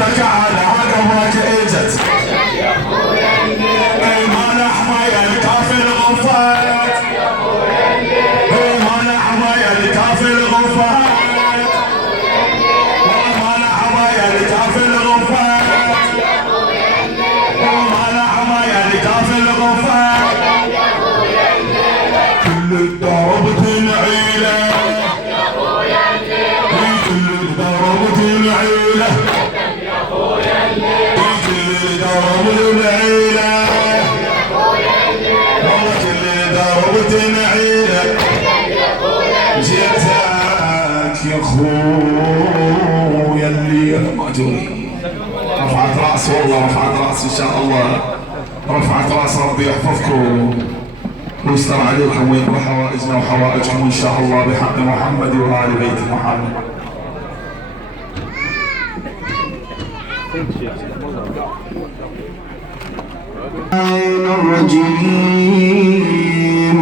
اشتكى على قبرك اجت ما نحمى يا الكافي الغفات ما نحمى يا الكافي الغفات ما نحمى يا الكافي الغفات ما نحمى يا الكافي الغفات كل الدرب تنعيله كل الدرب تنعيله كل الدرب تنعيله والله كل الدرب تنعيله جيتك يا اخويا اللي ماجوري رفعت راس والله رفعت راس ان شاء الله رفعت راس ربي يحفظكم ويستر عليكم ويقضي حوائجنا وحوائجكم ان شاء الله بحق محمد وآل بيت محمد. الرجيم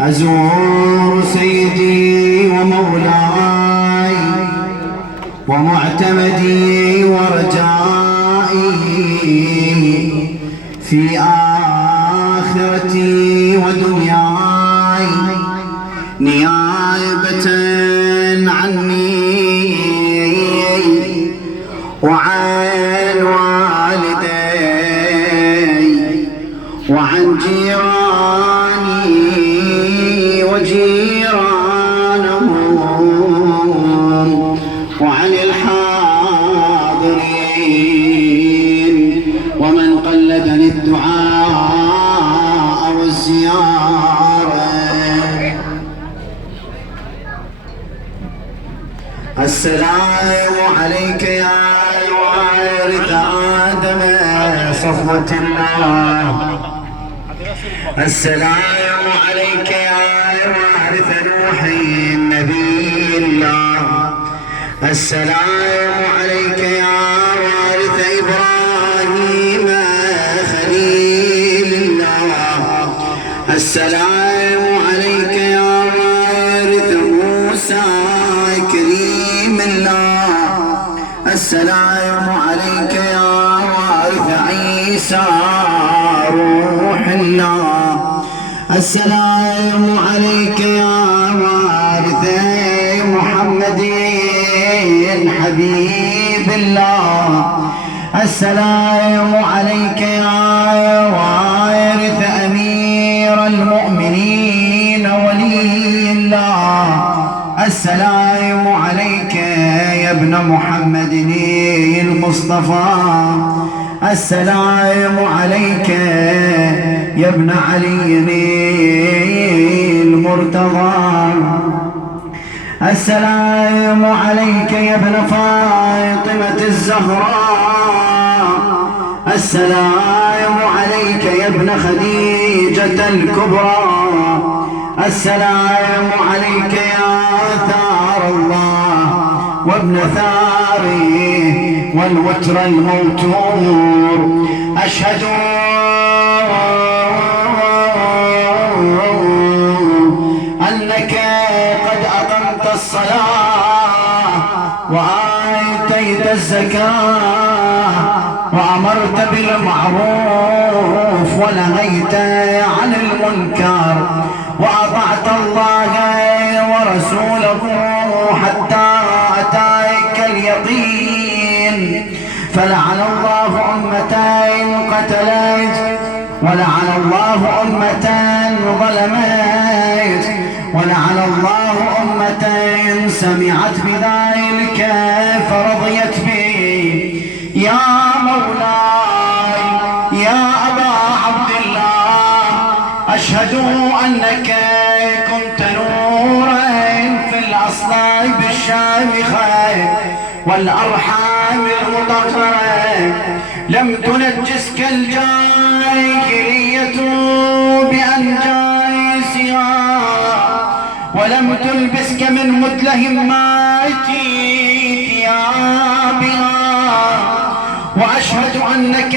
أزور سيدي ومولاي ومعتمدي ورجائي في آخرتي ودنياي نيابة عني وعن والدي وعن جيراني وجيرانهم وعن الحاضرين ومن قلدني الدعاء والزيارة. السلام عليك يا وارث آدم صفوة الله. السلام عليك يا وارث نوح نبي الله. السلام عليك يا وارث إبراهيم خليل الله. السلام عليك يا وارث موسى كريم الله. السلام عليك يا وارث عيسى روح الله. السلام عليك يا وارث محمد حبيب الله. السلام عليك يا وارث أمير المؤمنين ولي الله. السلام عليك يا ابن محمد المصطفى. السلام عليك يا ابن علي المرتضى. السلام عليك يا ابن فاطمة الزهراء. السلام عليك يا ابن خديجة الكبرى. السلام عليك يا ثار الله وابن ثاره والوتر الموتور. أشهد أنك قد أقمت الصلاة وآتيت الزكاة وأمرت بالمعروف ونهيت عن المنكر وأطعت الله ورسوله حتى أتاك اليقين. فلعن الله أمتين قتلت ولعن الله أمة ظلمت ولعن الله أمة سمعت بذلك فرضيت به. يا مولاي يا أبا عبد الله أشهد أنك كنت نورا في الأصلاب الشامخة والأرحام المطهرة. لم تنجسك الجاهلية بأنجاسها ولم تلبسك من متلهمات ثيابها. وأشهد أنك